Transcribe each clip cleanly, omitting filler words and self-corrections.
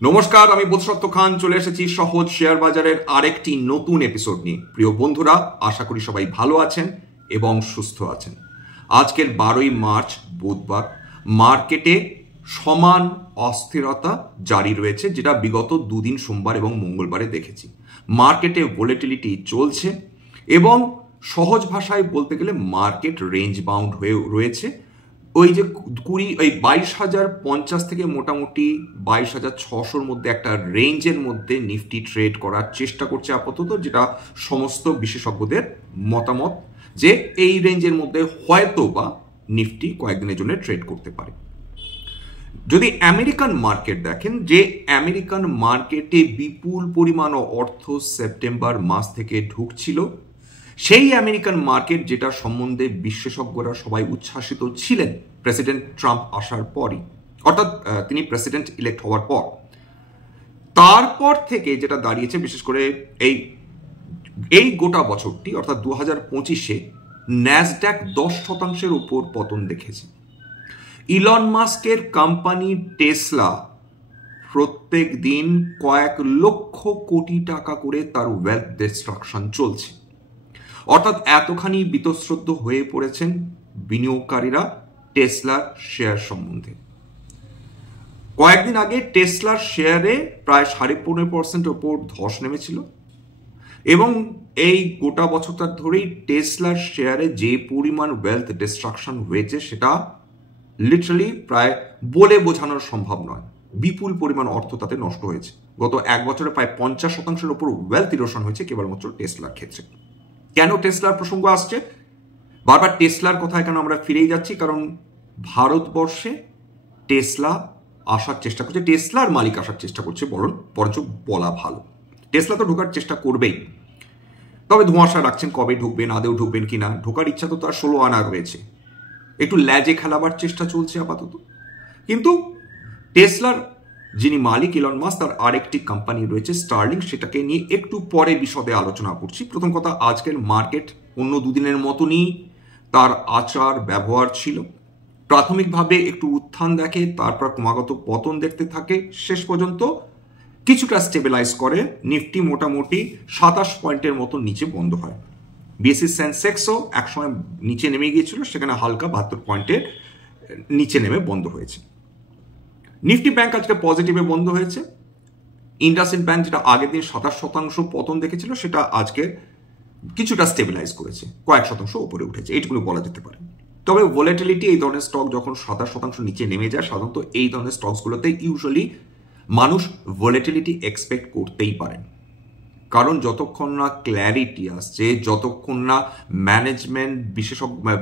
নমস্কার, আমি বোধসত্ত্ব খান চলে এসেছি সহজ শেয়ার বাজারের আরেকটি নতুন এপিসোড নিয়ে। প্রিয় বন্ধুরা, আশা করি সবাই ভালো আছেন এবং সুস্থ আছেন। আজকের 12ই মার্চ বুধবার মার্কেটে সমান অস্থিরতা জারি রয়েছে, যেটা বিগত দুদিন সোমবার এবং মঙ্গলবারে দেখেছি। মার্কেটে ভোলেটিলিটি চলছে এবং সহজ ভাষায় বলতে গেলে মার্কেট রেঞ্জ বাউন্ড হয়ে রয়েছে। ওই যে 22,050 থেকে মোটামুটি 22,600 মধ্যে একটা রেঞ্জের মধ্যে নিফটি ট্রেড করার চেষ্টা করছে আপাতত, যেটা সমস্ত বিশেষজ্ঞদের মতামত যে এই রেঞ্জের মধ্যে হয়তো বা নিফটি কয়েকদিনের জন্য ট্রেড করতে পারে। যদি আমেরিকান মার্কেট দেখেন, যে আমেরিকান মার্কেটে বিপুল পরিমাণ অর্থ সেপ্টেম্বর মাস থেকে ঢুকছিল, সেই আমেরিকান মার্কেট যেটা সম্বন্ধে বিশেষজ্ঞরা সবাই উচ্ছ্বাসিত ছিলেন প্রেসিডেন্ট ট্রাম্প আসার পরই, অর্থাৎ তিনি প্রেসিডেন্ট ইলেক্ট হওয়ার পর, তারপর থেকে যেটা দাঁড়িয়েছে, বিশেষ করে এই গোটা বছরটি অর্থাৎ 2025-এ ন্যাসড্যাক 10% উপর পতন দেখেছে। ইলন মাস্কের কোম্পানি টেসলা প্রত্যেক দিন কয়েক লক্ষ কোটি টাকা করে তার ওয়েলথ ডিস্ট্রাকশন চলছে। অর্থাৎ এতখানি বীতশ্রদ্ধ হয়ে পড়েছেন বিনিয়োগকারীরা টেসলার শেয়ার সম্বন্ধে। কয়েকদিন আগে টেসলার শেয়ারে প্রায় 15.5% ওপর ধস নেমেছিল এবং এই গোটা বছরটা ধরেই টেসলার শেয়ারে যে পরিমাণ ওয়েলথ ডিস্ট্রাকশন হয়েছে সেটা লিটারালি প্রায় বলে বোঝানোর সম্ভব নয়। বিপুল পরিমাণ অর্থ তাতে নষ্ট হয়েছে। গত এক বছরে প্রায় 50% ওপর ওয়েলথ ইরোশন হয়েছে কেবলমাত্র টেসলার ক্ষেত্রে। কেন টেসলার প্রসঙ্গ আসছে? বারবার টেসলার কথায় কেন আমরা ফিরেই যাচ্ছি? কারণ ভারতবর্ষে টেসলা আসার চেষ্টা করছে, টেসলার মালিক আসার চেষ্টা করছে, বরঞ্চ বলা ভালো। টেসলা তো ঢোকার চেষ্টা করবেই, তবে ধোঁয়াশা রাখছেন কবে ঢুকবেন, আদেও ঢুকবেন কিনা। ঢোকার ইচ্ছা তো তার 16 আনা রয়েছে, একটু ল্যাজে খেলাবার চেষ্টা চলছে আপাতত। কিন্তু টেসলার যিনি মালিক ইলন মাস্ক, তার আরেকটি কোম্পানি রয়েছে স্টারলিংক, সেটাকে নিয়ে একটু পরে বিশদে আলোচনা করছি। প্রথম কথা, আজকের মার্কেট অন্য দুদিনের মতনই তার আচার ব্যবহার ছিল। প্রাথমিকভাবে একটু উত্থান দেখে, তারপর ক্রমাগত পতন দেখতে থাকে, শেষ পর্যন্ত কিছুটা স্টেবিলাইজ করে। নিফটি মোটামুটি 27 পয়েন্টের মতো নিচে বন্ধ হয়। বিএসসি সেন্সেক্সও একসময় নিচে নেমে গিয়েছিল, সেখানে হালকা 72 পয়েন্টের নিচে নেমে বন্ধ হয়েছে। নিফটি ব্যাংক আজকে পজিটিভে বন্ধ হয়েছে। ইন্ডাসইন্ড ব্যাংক যেটা আগের দিন 27% পতন দেখেছিল, সেটা আজকে কিছুটা স্টেবিলাইজ করেছে, কয়েক শতাংশ উপরে উঠেছে, এইটুকু বলা যেতে পারে। তবে ভোলেটিলিটি, এই ধরনের স্টক যখন 27% নিচে নেমে যায়, সাধারণত এই ধরনের স্টকসগুলোতে ইউজুয়ালি মানুষ ভোলেটিলিটি এক্সপেক্ট করতেই পারেন। কারণ যতক্ষণ না ক্ল্যারিটি আসছে, যতক্ষণ না ম্যানেজমেন্ট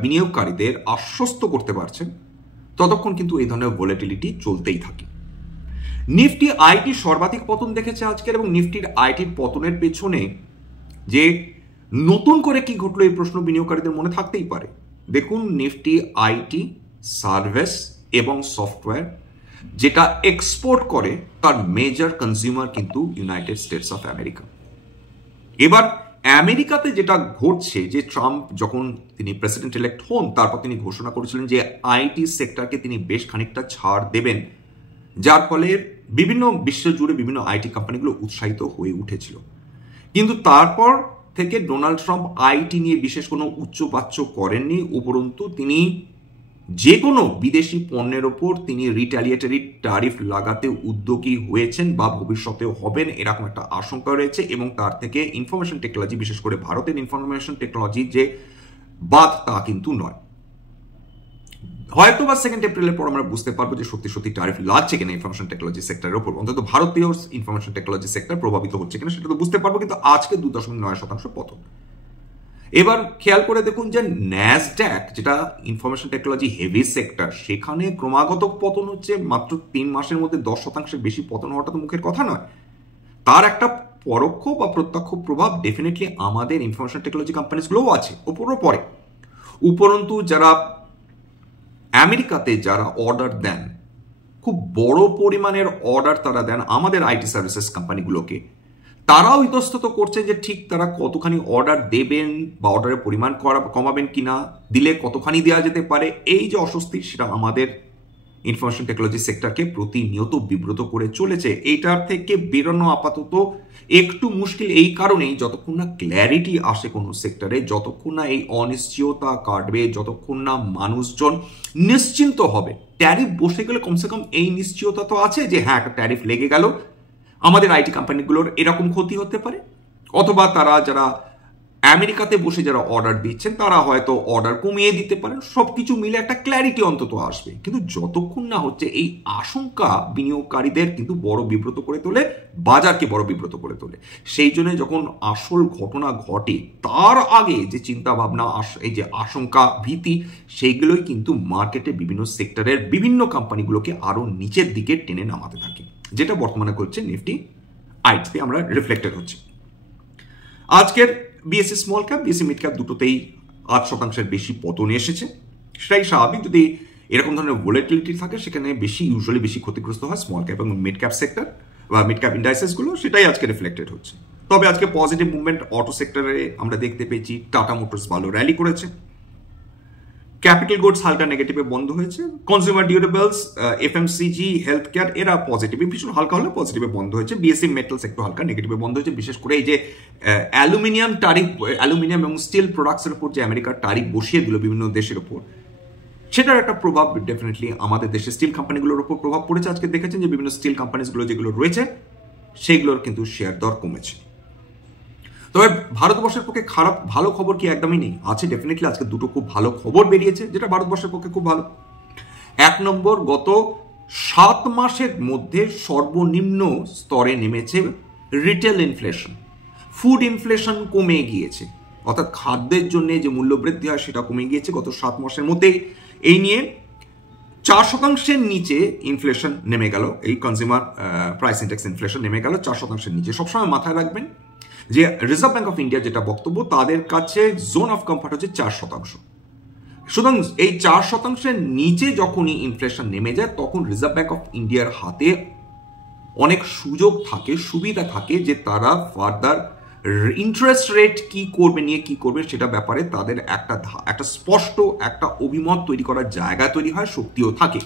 বিনিয়োগকারীদের আশ্বস্ত করতে পারছেন, ততক্ষণ কিন্তু এই ধরনের ভোলেটিলিটি চলতেই থাকে। নিফটি আইটি সর্বাধিক পতন দেখেছে আজকের, এবং নিফটির আইটির পতনের পেছনে যে নতুন করে কি ঘটলো এই প্রশ্ন বিনিয়োগকারীদের মনে থাকতেই পারে। দেখুন, নিফটি আইটি, সার্ভিস এবং সফটওয়্যার যেটা এক্সপোর্ট করে, তার মেজর কনজিউমার কিন্তু ইউনাইটেড স্টেটস অফ আমেরিকা। এবার আমেরিকাতে যেটা ঘটছে, যে ট্রাম্প যখন তিনি প্রেসিডেন্ট ইলেক্ট হন, তারপর তিনি ঘোষণা করেছিলেন যে আইটি সেক্টরকে তিনি বেশ খানিকটা ছাড় দেবেন, যার ফলে বিভিন্ন বিশ্বজুড়ে বিভিন্ন আইটি কোম্পানিগুলো উৎসাহিত হয়ে উঠেছিল। কিন্তু তারপর থেকে ডোনাল্ড ট্রাম্প আইটি নিয়ে বিশেষ কোনো উচ্চবাচ্য করেননি, উপরন্তু তিনি যে কোনো বিদেশি পণ্যের ওপর তিনি রিটালিয়েটরি ট্যারিফ লাগাতে উদ্যোগী হয়েছেন বা ভবিষ্যতেও হবেন, এরকম একটা আশঙ্কা রয়েছে। এবং তার থেকে ইনফরমেশন টেকনোলজি, বিশেষ করে ভারতের ইনফরমেশন টেকনোলজি যে বাদ, তা কিন্তু নয়। হয়তো বা 2 এপ্রিলের পর আমরা বুঝতে পারবো যে সত্যি সত্যি ট্যারিফ লাগছে কিনা ইনফরমেশন টেকনোলজি সেক্টরের ওপর, অন্তত ভারতীয় ইনফরমেশন টেকনোলজি সেক্টর প্রভাবিত হচ্ছে কিনা সেটা তো বুঝতে পারবো। কিন্তু আজকে 2.9% পতন। এবার খেয়াল করে দেখুন যে ন্যাসড্যাক, যেটা ইনফরমেশন টেকনোলজি হেভি সেক্টর, সেখানে ক্রমাগত পতন হচ্ছে। মাত্র 3 মাসের মধ্যে 10% বেশি পতন হওয়াটা তো মুখের কথা নয়। তার একটা পরোক্ষ বা প্রত্যক্ষ প্রভাব ডেফিনেটলি আমাদের ইনফরমেশন টেকনোলজি কোম্পানিগুলোও আছে, ওপরও পড়ে। উপরন্তু যারা আমেরিকাতে যারা অর্ডার দেন, খুব বড় পরিমাণের অর্ডার তারা দেন আমাদের আইটি সার্ভিসেস কোম্পানিগুলোকে, তারাও ইতস্তত করছে যে ঠিক তারা কতখানি অর্ডার দেবেন বা অর্ডারের পরিমাণ কমাবেন কিনা, দিলে কতখানি দেওয়া যেতে পারে। এই যে অস্বস্তি, সেটা আমাদের ইনফরমেশন টেকনোলজি সেক্টরকে প্রতিনিয়ত বিব্রত করে চলেছে। এইটার থেকে বেরোনো আপাতত একটু মুশকিল এই কারণেই, যতক্ষণ না ক্ল্যারিটি আসে কোনো সেক্টরে, যতক্ষণ না এই অনিশ্চয়তা কাটবে, যতক্ষণ না মানুষজন নিশ্চিন্ত হবে। ট্যারিফ বসে গেলে কমসে কম এই নিশ্চয়তা তো আছে যে হ্যাঁ, একটা ট্যারিফ লেগে গেল, আমাদের আইটি কোম্পানিগুলোর এরকম ক্ষতি হতে পারে, অথবা তারা যারা আমেরিকাতে বসে যারা অর্ডার দিচ্ছেন তারা হয়তো অর্ডার কমিয়ে দিতে পারেন। সবকিছু মিলে একটা ক্ল্যারিটি অন্তত আসবে। কিন্তু যতক্ষণ না হচ্ছে, এই আশঙ্কা বিনিয়োগকারীদের কিন্তু বড় বিব্রত করে তোলে, বাজারকে বড় বিব্রত করে তোলে। সেই জন্য যখন আসল ঘটনা ঘটে তার আগে যে চিন্তা ভাবনা, এই যে আশঙ্কা, ভীতি, সেইগুলোই কিন্তু মার্কেটে বিভিন্ন সেক্টরের বিভিন্ন কোম্পানিগুলোকে আরো নিচের দিকে টেনে নামাতে থাকে, যেটা বর্তমানে করছে নিফটি আইটিতে আমরা রিফ্লেক্টেড হচ্ছে। আজকের BSc small cap, BSc mid cap দুটোতেই 8% বেশি পতন এসেছে। সেটাই স্বাভাবিক। যদি এরকম ধরনের ভোলাটিলিটি থাকে সেখানে ইউজুয়ালি বেশি ক্ষতিগ্রস্ত হয় স্মল ক্যাপ এবং মিড ক্যাপ সেক্টর বা মিড ক্যাপ ইন্ডাইসেসগুলো, সেটাই আজকে রিফ্লেক্টেড হচ্ছে। তবে আজকে পজিটিভ মুভমেন্ট অটো সেক্টরে আমরা দেখতে পেয়েছি। টাটা মোটরস ভালো র্যালি করেছে, ক্যাপিটাল গুডস হালকা নেগেটিভে বন্ধ হয়েছে, consumer durables, FMCG, health care এরা পজিটিভে, ভীষণ হালকা হলে পজিটিভে বন্ধ হয়েছে। বিএসসি মেটালস একটু হালকা নেগেটিভে বন্ধ হয়েছে। বিশেষ করে এই যে অ্যালুমিনিয়াম এবং স্টিল প্রোডাক্টসের উপর যে আমেরিকার ট্যারিফ বসিয়ে দিল বিভিন্ন দেশের উপর, সেটার একটা প্রভাব ডেফিনেটলি আমাদের দেশের স্টিল কোম্পানিগুলোর উপর প্রভাব পড়েছে। আজকে দেখেছেন যে বিভিন্ন স্টিল কোম্পানিগুলো যেগুলো রয়েছে সেগুলোর কিন্তু শেয়ার দর কমেছে। তবে ভারতবর্ষের পক্ষে ভালো খবর কি একদমই নেই? আছে ডেফিনেটলি। আজকে দুটো খুব ভালো খবর বেরিয়েছে যেটা ভারতবর্ষের পক্ষে খুব ভালো। এক নম্বর, গত 7 মাসের মধ্যে সর্বনিম্ন স্তরে নেমেছে রিটেল ইনফ্লেশন। ফুড ইনফ্লেশন কমে গিয়েছে, অর্থাৎ খাদ্যের জন্য যে মূল্য বৃদ্ধি হয় সেটা কমে গিয়েছে গত 7 মাসের মধ্যেই। এই নিয়ে 4% নিচে ইনফ্লেশন নেমে গেল। এই কনজিউমার প্রাইস ইন্ডেক্স ইনফ্লেশন নেমে গেল 4% নিচে। সবসময় মাথায় রাখবেন যে রিজার্ভ ব্যাংক অফ ইন্ডিয়ার যেটা বক্তব্য, তাদের কাছে জোন অফ কমফর্ট হচ্ছে 4%। সুতরাং এই 4%-এর নিচে যখনই ইনফ্লেশন নেমে যায় তখন রিজার্ভ ব্যাংক অফ ইন্ডিয়ার হাতে অনেক সুযোগ থাকে, সুবিধা থাকে যে তারা ফার্দার ইন্টারেস্ট রেট কি করবে সেটা ব্যাপারে তাদের একটা স্পষ্ট একটা অভিমত তৈরি করার জায়গা তৈরি হয়, শক্তিও থাকে।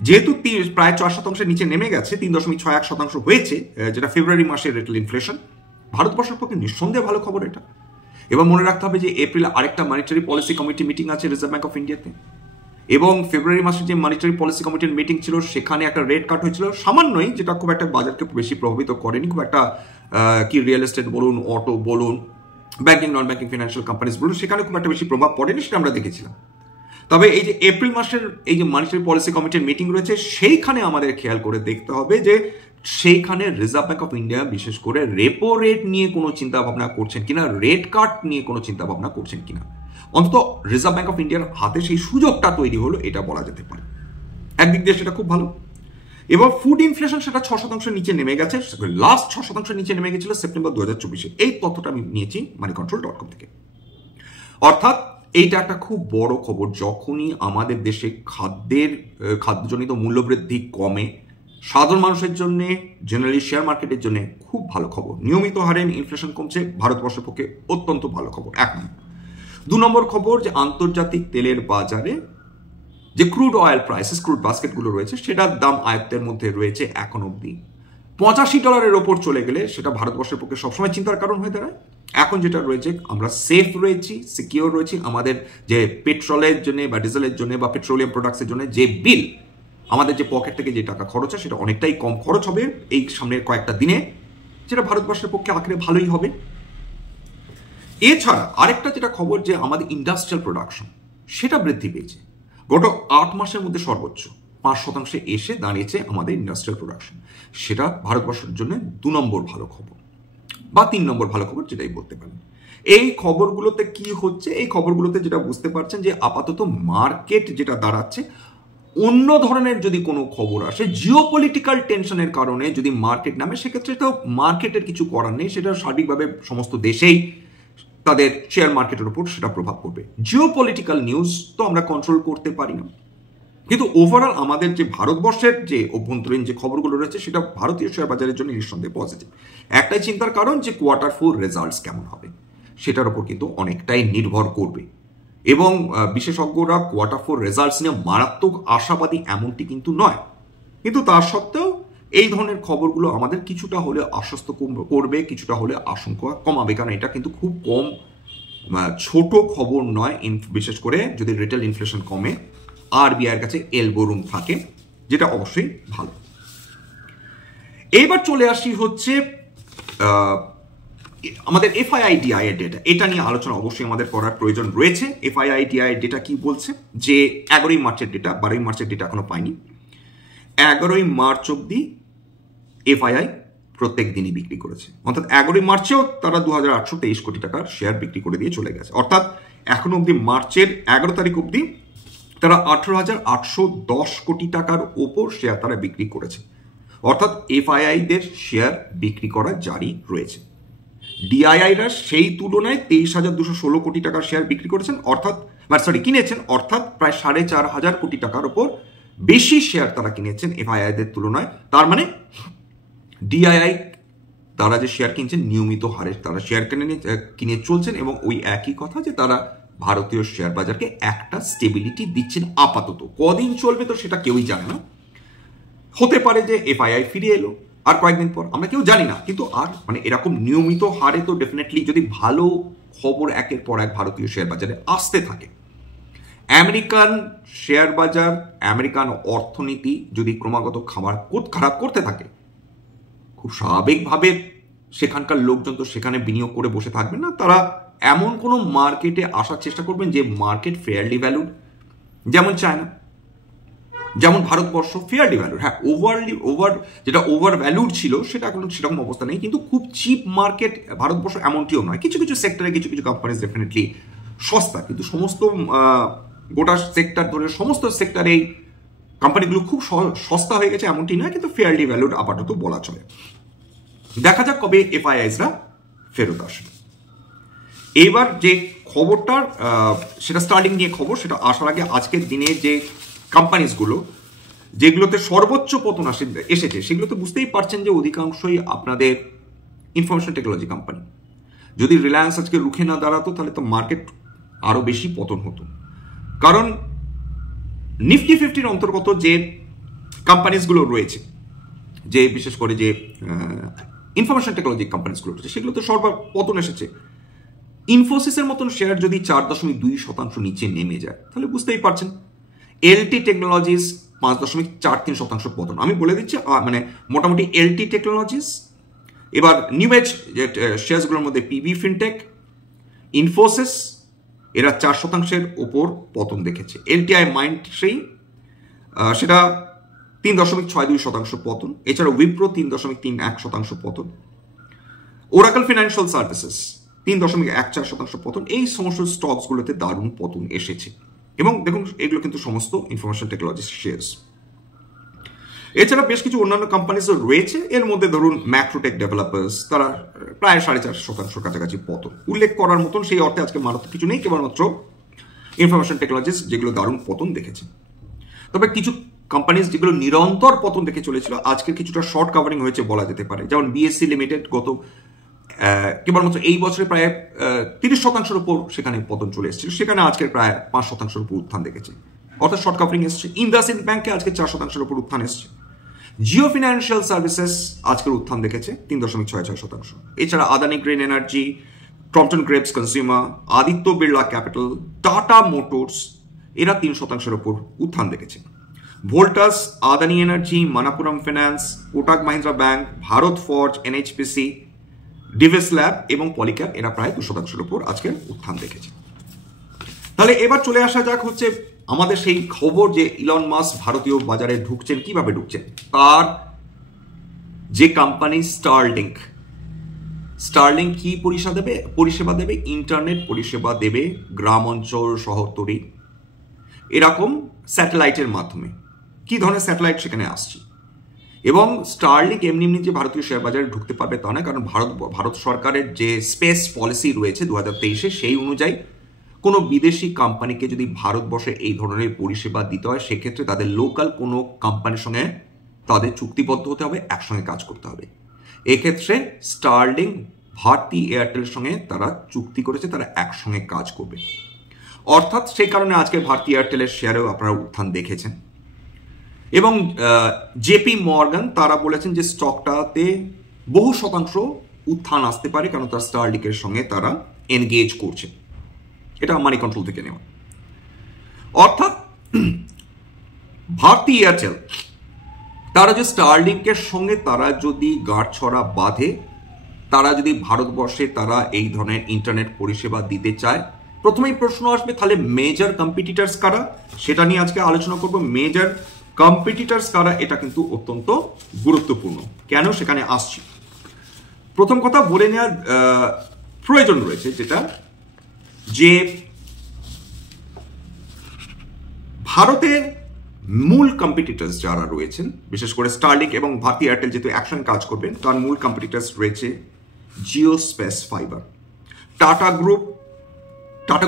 যেহেতু প্রায় 4%-এর নিচে নেমে গেছে, 3.61% হয়েছে, যেটা ফেব্রুয়ারি মাসের রিটেল ইনফ্লেশন, ভারতবর্ষের পক্ষে নিঃসন্দেহে ভালো খবর এটা। এবার মনে রাখতে হবে যে এপ্রিল আরেকটা মনিটারি পলিসি কমিটি মিটিং আছে রিজার্ভ ব্যাংক অফ ইন্ডিয়াতে, এবং ফেব্রুয়ারি মাসে যে মনিটারি পলিসি কমিটির মিটিং ছিল সেখানে একটা রেট কাট হয়েছিল সামান্যই, যেটা খুব একটা বাজারকে বেশি প্রভাবিত করেনি। খুব একটা কি রিয়েল এস্টেট বলুন, অটো বলুন, banking non banking financial companies বলুন, সেখানে খুব একটা বেশি প্রভাব পড়েনি, সেটা আমরা দেখেছিলাম। তবে এই যে এপ্রিল মাসের এই যে মনিটারি পলিসি কমিটির মিটিং রয়েছে সেইখানে আমাদের খেয়াল করে দেখতে হবে যে সেইখানে রিজার্ভ ব্যাংক অফ ইন্ডিয়া বিশেষ করে রেপো রেট নিয়ে কোনো চিন্তা ভাবনা করছেন কিনা, রেট কাট নিয়ে কোনো চিন্তা ভাবনা করছেন কিনা। অন্তত রিজার্ভ ব্যাংক অফ ইন্ডিয়ার হাতে সেই সুযোগটা তৈরি হলো, এটা বলা যেতে পারে। একদিক দিয়ে সেটা খুব ভালো। এবার ফুড ইনফ্লেশন সেটা 6% নিচে নেমে গেছে, লাস্ট 6% নিচে নেমে গেছিল সেপ্টেম্বর 2024-এ। এই তথ্যটা আমি নিয়েছি moneycontrol.com থেকে। অর্থাৎ এইটা একটা খুব বড় খবর। যখনই আমাদের দেশে খাদ্যজনিত মূল্যবৃদ্ধি কমে, সাধারণ মানুষের জন্য, জেনারেলি শেয়ার মার্কেটের জন্য খুব ভালো খবর। নিয়মিত হারে ইনফ্লেশন কমছে, ভারতবর্ষের পক্ষে অত্যন্ত ভালো খবর। 1 নম্বর। 2 নম্বর খবর যে আন্তর্জাতিক তেলের বাজারে যে ক্রুড অয়েল প্রাইসেস, ক্রুড বাস্কেটগুলো রয়েছে সেটার দাম আয়ত্তের মধ্যে রয়েছে এখন অবধি। $85 ওপর চলে গেলে সেটা ভারতবর্ষের পক্ষে সবসময় চিন্তার কারণ হয়ে দাঁড়ায়। এখন যেটা রয়েছে, আমরা সেফ রয়েছি, সিকিওর রয়েছি। আমাদের যে পেট্রোলের জন্য বা ডিজেলের জন্য বা পেট্রোলিয়াম প্রোডাক্টসের জন্য যে বিল, আমাদের যে পকেট থেকে যে টাকা খরচ হয় সেটা অনেকটাই কম খরচ হবে এই সামনের কয়েকটা দিনে, যেটা ভারতবর্ষের পক্ষে আখেরে ভালোই হবে। এছাড়া আরেকটা যেটা খবর যে আমাদের ইন্ডাস্ট্রিয়াল প্রোডাকশন সেটা বৃদ্ধি পেয়েছে। গত 8 মাসের মধ্যে সর্বোচ্চ 5% এসে দাঁড়িয়েছে আমাদের ইন্ডাস্ট্রিয়াল প্রোডাকশন। সেটা ভারতবর্ষের জন্য 2 নম্বর ভালো খবর বা 3 নম্বর ভালো খবর, যেটাই বলতে পারেন। এই খবরগুলোতে কি হচ্ছে, এই খবরগুলোতে যেটা বুঝতে পারছেন যে আপাতত মার্কেট যেটা দাঁড়াচ্ছে, অন্য ধরনের যদি কোনো খবর আসে, জিওপলিটিক্যাল টেনশনের কারণে যদি মার্কেট নামে, সেক্ষেত্রে তো মার্কেটের কিছু করার নেই, সেটা সার্বিকভাবে সমস্ত দেশেই তাদের শেয়ার মার্কেটের উপর সেটা প্রভাব পড়বে। জিওপলিটিক্যাল নিউজ তো আমরা কন্ট্রোল করতে পারি না, কিন্তু ওভারঅল আমাদের যে ভারতবর্ষের যে অভ্যন্তরীণ যে খবরগুলো রয়েছে সেটা ভারতীয় শেয়ার বাজারের জন্য নিঃসন্দেহে পজিটিভ। একটাই চিন্তার কারণ যে কোয়ার্টার 4 রেজাল্টস কেমন হবে, সেটার উপর কিন্তু অনেকটাই নির্ভর করবে। এবং বিশেষজ্ঞরা কোয়ার্টার 4 রেজাল্টস নিয়ে মারাত্মক আশাবাদী এমনটি কিন্তু নয়, কিন্তু তার সত্ত্বেও এই ধরনের খবরগুলো আমাদের কিছুটা হলে আশ্বস্ত করবে, কিছুটা হলে আশঙ্কা কমাবে, কারণ এটা কিন্তু খুব কম ছোট খবর নয়। বিশেষ করে যদি রিটেল ইনফ্লেশন কমে, আরবিআইয়ের কাছে এলবো রুম থাকে, যেটা অবশ্যই ভালো। এইবার চলে আসি হচ্ছে আমাদের এফআইআইডিআই এর ডেটা। এটা নিয়ে আলোচনা অবশ্যই আমাদের করার প্রয়োজন রয়েছে। এফআইআইডিআই এর ডেটা কি বলছে, যে 11ই মার্চের ডেটা, 12ই মার্চের ডেটা এখনো পাইনি। 11ই মার্চ অব্দি এফআইআই প্রত্যেক দিনই বিক্রি করেছে, অর্থাৎ 11ই মার্চেও তারা 2823 কোটি টাকার শেয়ার বিক্রি করে দিয়ে চলে গেছে। অর্থাৎ এখন অব্দি মার্চের 11 তারিখ অব্দি তারা 18,810 কোটি টাকার ওপর শেয়ার তারা বিক্রি করেছে। অর্থাৎ এফআইআইদের শেয়ার বিক্রি করা জারি রয়েছে। ডিআইআইরা সেই তুলনায় 23,216 কোটি টাকার শেয়ার বিক্রি করেছেন, অর্থাৎ কিনেছেন, অর্থাৎ প্রায় 4,500 কোটি টাকার উপর বেশি শেয়ার তারা কিনেছেন এফআইআইদের তুলনায়। তার মানে ডিআইআই তারা যে শেয়ার কিনছেন নিয়মিত হারে তারা শেয়ার কিনে চলছেন, এবং ওই একই কথা যে তারা ভারতীয় শেয়ার বাজারকে একটা স্টেবিলিটি দিচ্ছেন আপাতত। কদিন চলবে তো সেটা কেউই জানে না, হতে পারে যে এফআইআই ফিরে এলো আর কয়েকদিন পর, আমরা কেউ জানি না। কিন্তু আর এরকম নিয়মিত হারে তো ডেফিনেটলি যদি ভালো খবর একের পর এক ভারতীয় শেয়ার বাজারে আসতে থাকে, আমেরিকান শেয়ার বাজার, আমেরিকান অর্থনীতি যদি ক্রমাগত খারাপ করতে থাকে, খুব স্বাভাবিকভাবে সেখানকার লোকজন তো সেখানে বিনিয়োগ করে বসে থাকবেন না। তারা এমন কোনো মার্কেটে আসার চেষ্টা করবেন যে মার্কেট ফেয়ারলি ভ্যালুড, যেমন চায়না, যেমন ভারতবর্ষ ফেয়ারলি ভ্যালুড। হ্যাঁ, যেটা ওভার ভ্যালুড ছিল সেটা এখন সেরকম অবস্থা নেই, কিন্তু খুব চিপ মার্কেট ভারতবর্ষ এমনটিও নয়। কিছু কিছু সেক্টরে কিছু কিছু কোম্পানিজ ডেফিনেটলি সস্তা, কিন্তু সমস্ত গোটা সেক্টর ধরে সমস্ত সেক্টরে এই কোম্পানিগুলো খুব সস্তা হয়ে গেছে এমনটি নয়, কিন্তু ফেয়ারলি ভ্যালুড আপাতত বলা চলে। দেখা যাক কবে এফআইআইসরা ফেরত আসে। এবার যে খবরটা সেটা স্টার্লিং নিয়ে খবর, সেটা আসার আগে আজকের দিনে যে কোম্পানিজগুলো যেগুলোতে সর্বোচ্চ পতন এসেছে সেগুলোতে বুঝতেই পারছেন যে অধিকাংশই আপনাদের ইনফরমেশন টেকনোলজি কোম্পানি। যদি রিলায়েন্স আজকে রুখে না দাঁড়াতো তাহলে তো মার্কেট আরো বেশি পতন হতো, কারণ নিফটি 50-র অন্তর্গত যে কোম্পানিজগুলো রয়েছে, যে বিশেষ করে যে ইনফরমেশন টেকনোলজি কোম্পানিজগুলো রয়েছে, সেগুলো তো পতন এসেছে। ইনফোসিসের মতন শেয়ার যদি 4.2% নিচে নেমে যায় তাহলে বুঝতেই পারছেন। এলটি টেকনোলজিস 5.43% পতন। আমি বলে দিচ্ছি মোটামুটি এলটি টেকনোলজিস, এবার নিউ এজ শেয়ারগুলোর মধ্যে পিবি ফিনটেক, ইনফোসিস, এরা 4% ওপর পতন দেখেছে। এলটিআই মাইন্ড সেটা 3.62% পতন। এছাড়া উইপ্রো 3.31% পতন। ওরাকল ফিনান্সিয়াল সার্ভিসেস 3.14% পতন। এই সমস্ত স্টকসগুলোতে দারুণ পতন এসেছে, এবং দেখুন এগুলো কিন্তু সমস্ত ইনফরমেশন টেকনোলজি শেয়ার্স। এছাড়া বেশ কিছু অন্যান্য কোম্পানিজও রয়েছে, এর মধ্যে ধরুন ম্যাক্রোটেক ডেভেলপার্স, তারা প্রায় 4.5% কাছাকাছি পতন। উল্লেখ করার মতন সেই অর্থে আজকে মারাত্মক কিছু নেই, কেবলমাত্র ইনফরমেশন টেকনোলজিস যেগুলো দারুণ পতন দেখেছে। তবে কিছু কোম্পানিজ যেগুলো নিরন্তর পতন দেখে চলেছিল আজকের কিছুটা শর্ট কাভারিং হয়েছে বলা যেতে পারে, যেমন বিএসসি লিমিটেড গত কেবলমাত্র এই বছরে প্রায় 30%-র উপর সেখানে পতন চলে এসেছিল, সেখানে আজকের প্রায় 5%-র উপর উত্থান দেখেছে, অর্থাৎ শর্ট কাভারিং এসছে। ইন্দাসইন্ড ব্যাংকে আজকে 4%-র উপর উত্থান এসছে। জিও ফিনান্সিয়াল সার্ভিসেস আজকের উত্থান দেখেছে 3.66%। এছাড়া Adani Green Energy, Crompton Greaves Consumer, Aditya Birla Capital, Tata Motors এরা 3%-র উপর উত্থান দেখেছে। Voltas, Adani Energy, Manappuram Finance, Kotak Mahindra Bank, Bharat Forge, NHPC, Divi's Lab এবং পলিক্যাপ এরা প্রায় 2%-র উপর আজকের উত্থান দেখেছে। তাহলে এবার চলে আসা যাক হচ্ছে আমাদের সেই খবর যে ইলন মাস্ক ভারতীয় বাজারে ঢুকছেন। কিভাবে ঢুকছেন? তার যে কোম্পানি স্টারলিং কি পরিষেবা দেবে? ইন্টারনেট পরিষেবা দেবে গ্রাম অঞ্চল, শহরতলি, এরকম স্যাটেলাইটের মাধ্যমে। কি ধরনের স্যাটেলাইট সেখানে আসছে? এবং স্টারলিং এমনি যে ভারতীয় শেয়ার বাজারে ঢুকতে পারবে তা নয়, কারণ ভারত সরকারের যে স্পেস পলিসি রয়েছে 2023-এ, সেই অনুযায়ী কোনো বিদেশি কোম্পানিকে যদি ভারতবর্ষে এই ধরনের পরিষেবা দিতে হয় সেক্ষেত্রে তাদের লোকাল কোনো কোম্পানির সঙ্গে তাদের চুক্তিবদ্ধ হতে হবে, একসঙ্গে কাজ করতে হবে। এক্ষেত্রে স্টারলিং ভারতী এয়ারটেলের সঙ্গে তারা চুক্তি করেছে, তারা একসঙ্গে কাজ করবে। অর্থাৎ সেই কারণে আজকে ভারতী এয়ারটেলের শেয়ারেও আপনারা উত্থান দেখেছেন। এবং জেপি মর্গান তারা বলেছেন যে স্টকটাতে বহু শতাংশ উত্থান আসতে পারে, কারণ তার স্টারলিংকের সঙ্গে তারা এনগেজ করছে। এটা মানি কন্ট্রোল থেকে নেওয়া। অর্থাৎ ভারতী এয়ারটেল তারা যে স্টারলিংকের সঙ্গে তারা যদি গাঁটছড়া বাঁধে, তারা যদি ভারতবর্ষে তারা এই ধরনের ইন্টারনেট পরিষেবা দিতে চায়, প্রথমেই প্রশ্ন আসবে তাহলে মেজর কম্পিটিটার্স কারা, সেটা নিয়ে আজকে আলোচনা করব। মেজর কম্পিটিটার্স কারা, এটা কিন্তু অত্যন্ত গুরুত্বপূর্ণ। কেন সেখানে আসছি, প্রথম কথা বলে নেওয়ার প্রয়োজন রয়েছে, যেটা যে ভারতের মূল কম্পিটিটার্স যারা রয়েছেন, বিশেষ করে স্টারলিংক এবং ভারতী এয়ারটেল যেহেতু একসঙ্গে কাজ করবেন, তার মূল কম্পিটিটার্স রয়েছে জিও স্পেস ফাইবার, টাটা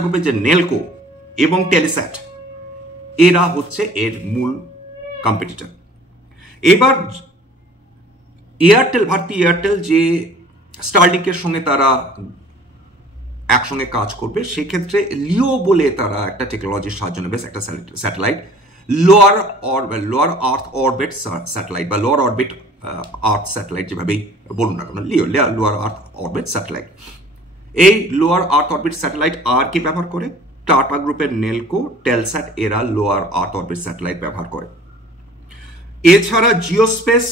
গ্রুপের যে নেলকো এবং টেলিস্যাট, এরা হচ্ছে এর মূল কম্পিটিটর। এবার ভারতী এয়ারটেল যে স্টারলিংকের সঙ্গে তারা একসঙ্গে কাজ করবে, সেক্ষেত্রে লিও বলে তারা একটা টেকনোলজির সাহায্য নেবে, একটা স্যাটেলাইট, লোয়ার আর্থ অরবিট স্যাটেলাইট বা লোয়ার অরবিট আর্থ স্যাটেলাইট, যেভাবেই বলুন না কেন, লোয়ার আর্থ অরবিট স্যাটেলাইট। এই লোয়ার আর্থ অরবিট স্যাটেলাইট আর কি ব্যবহার করে? টাটা গ্রুপের নেলকো, টেলস্যাট, এরা লোয়ার আর্থ অরবিট স্যাটেলাইট ব্যবহার করে। এছাড়া জিও স্পেস,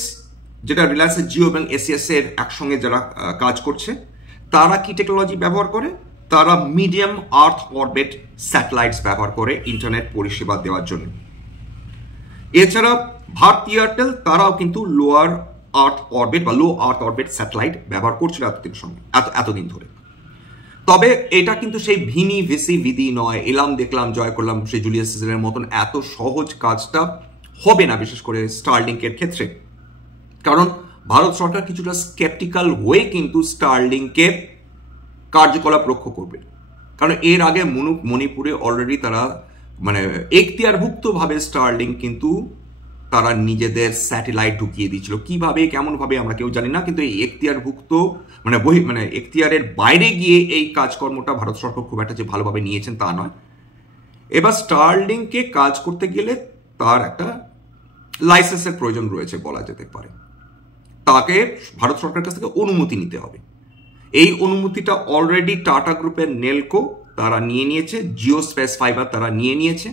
যেটা রিলায়েন্সের জিও এবং এসিএস এর একসঙ্গে যারা কাজ করছে, তারা কি টেকনোলজি ব্যবহার করে? তারা মিডিয়াম আর্থ অরবিট স্যাটেলাইটস ব্যবহার করে ইন্টারনেট পরিষেবা দেওয়ার জন্য। এছাড়া ভারতী এয়ারটেল তারাও কিন্তু লোয়ার আর্থ অরবিট বা লো আর্থ অরবিট স্যাটেলাইট ব্যবহার করছিল এতদিন ধরে। তবে এটা কিন্তু সেই ভিনি ভিসি বিধি নয়, এলাম দেখলাম জয় করলাম সেই জুলিয়াস সিজারের মতন এত সহজ কাজটা হবে না, বিশেষ করে স্টারলিংকের ক্ষেত্রে। কারণ ভারত সরকার কিছুটা স্কেপটিক্যাল হয়ে কিন্তু স্টারলিংকের কার্যকলাপ রক্ষা করবে। কারণ এর আগে মণিপুরে অলরেডি তারা মানে এখতিয়ারভুক্ত ভাবে স্টারলিংক কিন্তু তারা নিজেদের স্যাটেলাইট ঢুকিয়ে দিয়েছিল। কিভাবে কেমন ভাবে আমরা কেউ জানি না, কিন্তু এই এখতিয়ারভুক্ত মানে এখতিয়ারের বাইরে গিয়ে এই কাজকর্মটা ভারত সরকার খুব একটা যে ভালোভাবে নিয়েছেন তা নয়। এবার স্টারলিংকে কাজ করতে গেলে তার একটা লাইসেন্সের প্রয়োজন রয়েছে বলা যেতে পারে। তাকে ভারত সরকারের কাছ থেকে অনুমতি নিতে হবে। এই অনুমতিটা অলরেডি টাটা গ্রুপের নেলকো তারা নিয়ে নিয়েছে, জিও স্পেস ফাইবার তারা নিয়ে নিয়েছে,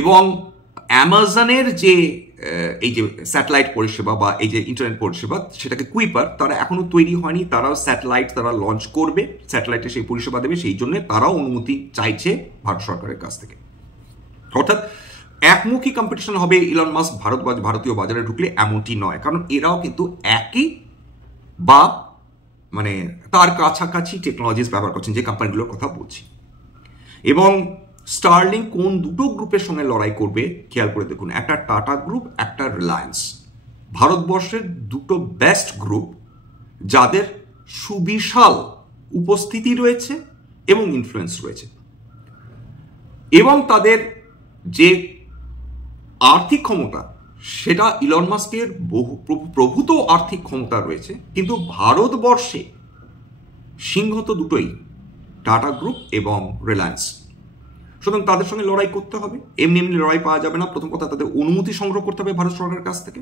এবং অ্যামাজনের যে এই যে স্যাটেলাইট পরিষেবা বা এই যে ইন্টারনেট পরিষেবা, সেটাকে কুইপার, তারা এখনো তৈরি হয়নি, তারাও স্যাটেলাইট তারা লঞ্চ করবে, স্যাটেলাইটে সেই পরিষেবা দেবে, সেই জন্য তারাও অনুমতি চাইছে ভারত সরকারের কাছ থেকে। অর্থাৎ একমুখী কম্পিটিশন হবে ইলন মাস্ক ভারতীয় বাজারে ঢুকলে, এমনটি নয়। কারণ এরাও কিন্তু একই বা মানে তার কাছাকাছি টেকনোলজিস ব্যবহার করছেন, যে কোম্পানিগুলোর কথা বলছি। এবং স্টারলিংক কোন দুটো গ্রুপের সঙ্গে লড়াই করবে খেয়াল করে দেখুন, একটা টাটা গ্রুপ, একটা রিলায়েন্স, ভারতবর্ষের দুটো বেস্ট গ্রুপ যাদের সুবিশাল উপস্থিতি রয়েছে এবং ইনফ্লুয়েন্স রয়েছে, এবং তাদের যে আর্থিক ক্ষমতা সেটা ইলন মাস্কের প্রভূত আর্থিক ক্ষমতা রয়েছে, কিন্তু ভারতবর্ষে সিংহ তো দুটোই, টাটা গ্রুপ এবং রিলায়েন্স। সুতরাং তাদের সঙ্গে লড়াই করতে হবে, এমনি লড়াই পাওয়া যাবে না। প্রথম কথা, তাদের অনুমতি সংগ্রহ করতে হবে ভারত সরকারের কাছ থেকে,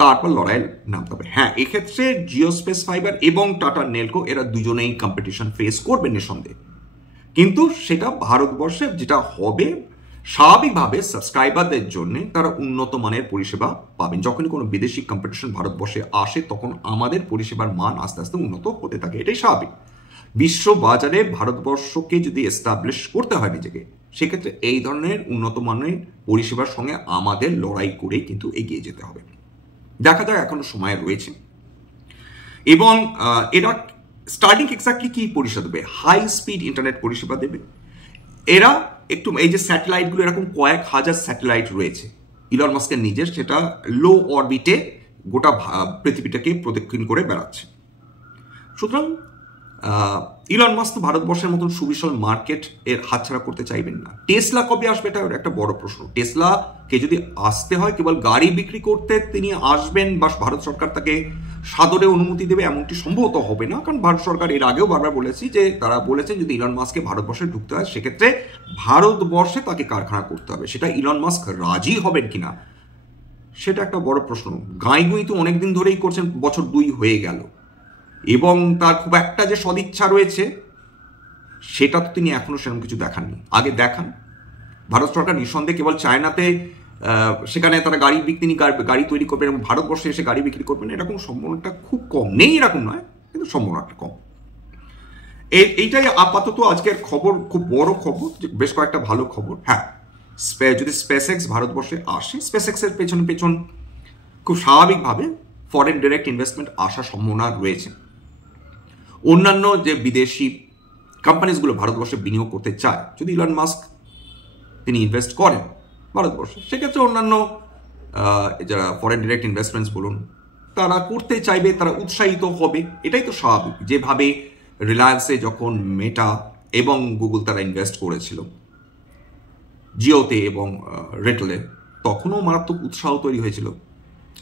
তারপর লড়াই নামতে হবে। হ্যাঁ, এক্ষেত্রে জিও স্পেস ফাইবার এবং টাটা নেলকো এরা দুজনেই কম্পিটিশন ফেস করবে নিঃসন্দেহে, কিন্তু সেটা ভারতবর্ষে যেটা হবে স্বাভাবিকভাবে সাবস্ক্রাইবারদের জন্য তারা উন্নত মানের পরিষেবা পাবেন। যখনই কোনো বিদেশি কম্পিটিশন ভারতবর্ষে আসে, তখন আমাদের পরিষেবার মান আস্তে আস্তে উন্নত হতে থাকে, এটাই স্বাভাবিক। বিশ্ব বাজারে ভারতবর্ষকে যদি এস্টাবলিশ করতে হয় নিজেকে, সেক্ষেত্রে এই ধরনের উন্নত মানের পরিষেবার সঙ্গে আমাদের লড়াই করেই কিন্তু এগিয়ে যেতে হবে। দেখা যাক, এখনো সময় রয়েছে। এবং এরা স্টারলিংক এক্স্যাক্টলি কি পরিষেবা দেবে? হাই স্পিড ইন্টারনেট পরিষেবা দেবে। এরা একটু এই যে স্যাটেলাইটগুলো, এরকম কয়েক হাজার স্যাটেলাইট রয়েছে ইলন মাস্কের নিজের, সেটা লো অরবিটে গোটা পৃথিবীটাকে প্রদক্ষিণ করে বেড়াচ্ছে। সুতরাং ইলন মাস্ক তো ভারতবর্ষের মতন সুবিশাল মার্কেট এর হাতছাড়া করতে চাইবেন না। টেসলা কবে আসবে, এটা একটা বড় প্রশ্ন। টেসলাকে যদি আসতে হয় কেবল গাড়ি বিক্রি করতে তিনি আসবেন, বা ভারত সরকার তাকে সাদরে অনুমতি দেবে এমনটি সম্ভবত হবে না, কারণ ভারত সরকার এর আগেও বারবার বলেছি যে তারা বলেছেন যদি ইলন মাস্ককে ভারতবর্ষে ঢুকতে হয় সেক্ষেত্রে ভারতবর্ষে তাকে কারখানা করতে হবে। সেটা ইলন মাস্ক রাজি হবেন কিনা সেটা একটা বড় প্রশ্ন। গাঁইগুঁই তো অনেকদিন ধরেই করছেন, বছর 2 হয়ে গেল, এবং তার খুব একটা যে সদিচ্ছা রয়েছে সেটা তো তিনি এখনো সেরকম কিছু দেখাননি। আগে দেখান। ভারত সরকার নিঃসন্দেহে কেবল চায়নাতে সেখানে তারা তিনি গাড়ি তৈরি করবেন এবং ভারতবর্ষে এসে গাড়ি বিক্রি করবেন, এরকম সম্ভাবনাটা খুব কম, নেই এরকম নয়, কিন্তু সম্ভাবনাটা কম। এইটাই আপাতত আজকের খবর, খুব বড় খবর, বেশ কয়েকটা ভালো খবর। হ্যাঁ, যদি স্পেসএক্স ভারতবর্ষে আসে, স্পেসএক্সের পেছন খুব স্বাভাবিকভাবে ফরেন ডিরেক্ট ইনভেস্টমেন্ট আসার সম্ভাবনা রয়েছে। অন্যান্য যে বিদেশি কোম্পানিজগুলো ভারতবর্ষে বিনিয়োগ করতে চায়, যদি ইলন মাস্ক তিনি ইনভেস্ট করেন ভারতবর্ষে, সেক্ষেত্রে অন্যান্য যারা ফরেন ডিরেক্ট ইনভেস্টমেন্টস বলুন তারা করতে চাইবে, তারা উৎসাহিত হবে। এটাই তো স্বাভাবিক। যেভাবে রিলায়েন্সে যখন মেটা এবং গুগল তারা ইনভেস্ট করেছিল, জিওতে এবং রেটেলে, তখনও মারাত্মক উৎসাহ তৈরি হয়েছিল।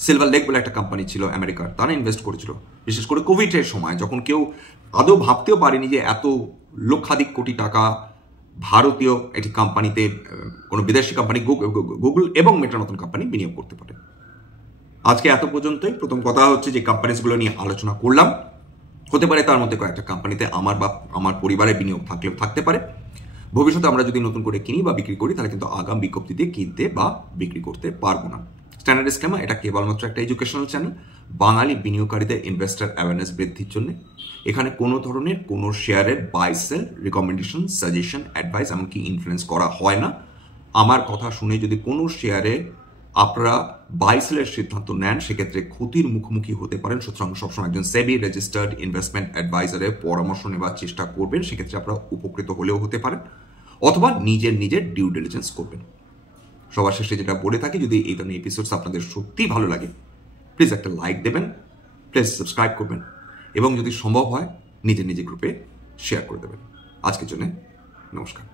সিলভার লেক বলে একটা কোম্পানি ছিল আমেরিকার, তারা ইনভেস্ট করেছিল, বিশেষ করে কোভিডের সময়, যখন কেউ আদৌ ভাবতেও পারেনি যে এত লক্ষাধিক কোটি টাকা ভারতীয় একটি কোম্পানিতে কোনো বিদেশি কোম্পানি গুগল এবং মেটার মতন কোম্পানি বিনিয়োগ করতে পারে। আজকে এত পর্যন্তই। প্রথম কথা হচ্ছে যে কোম্পানিজগুলো নিয়ে আলোচনা করলাম, হতে পারে তার মধ্যে কয়েকটা কোম্পানিতে আমার পরিবারের বিনিয়োগ থাকতে পারে। ভবিষ্যতে আমরা যদি নতুন করে কিনি বা বিক্রি করি তাহলে কিন্তু আগাম বিজ্ঞপ্তিতে কিনতে বা বিক্রি করতে পারবো না। স্ট্যান্ডার্ড ডিসক্লেমার, এটা কেবলমাত্র একটা এডুকেশনাল চ্যানেল, বাঙালি বিনিয়োগকারীদের ইনভেস্টর অ্যাওয়ারনেস বৃদ্ধির জন্য। এখানে কোনো ধরনের কোনো শেয়ারের buy sell recommendation, suggestion, advice এমনকি ইনফ্লুয়েন্স করা হয় না। আমার কথা শুনে যদি কোনো শেয়ারে আপনারা বাই সেলের সিদ্ধান্ত নেন সেক্ষেত্রে ক্ষতির মুখোমুখি হতে পারেন। সুতরাং সবসময় একজন সেবি রেজিস্টার্ড ইনভেস্টমেন্ট অ্যাডভাইজারের পরামর্শ নেওয়ার চেষ্টা করবেন, সেক্ষেত্রে আপনারা উপকৃত হলেও হতে পারেন, অথবা নিজের ডিউ ডিলিজেন্স করবেন। সবার শেষে যেটা বলে থাকি, যদি এই ধরনের এপিসোডস আপনাদের সত্যিই ভালো লাগে প্লিজ একটা লাইক দেবেন, প্লিজ সাবস্ক্রাইব করবেন, এবং যদি সম্ভব হয় নিজের গ্রুপে শেয়ার করে দেবেন। আজকের জন্য নমস্কার।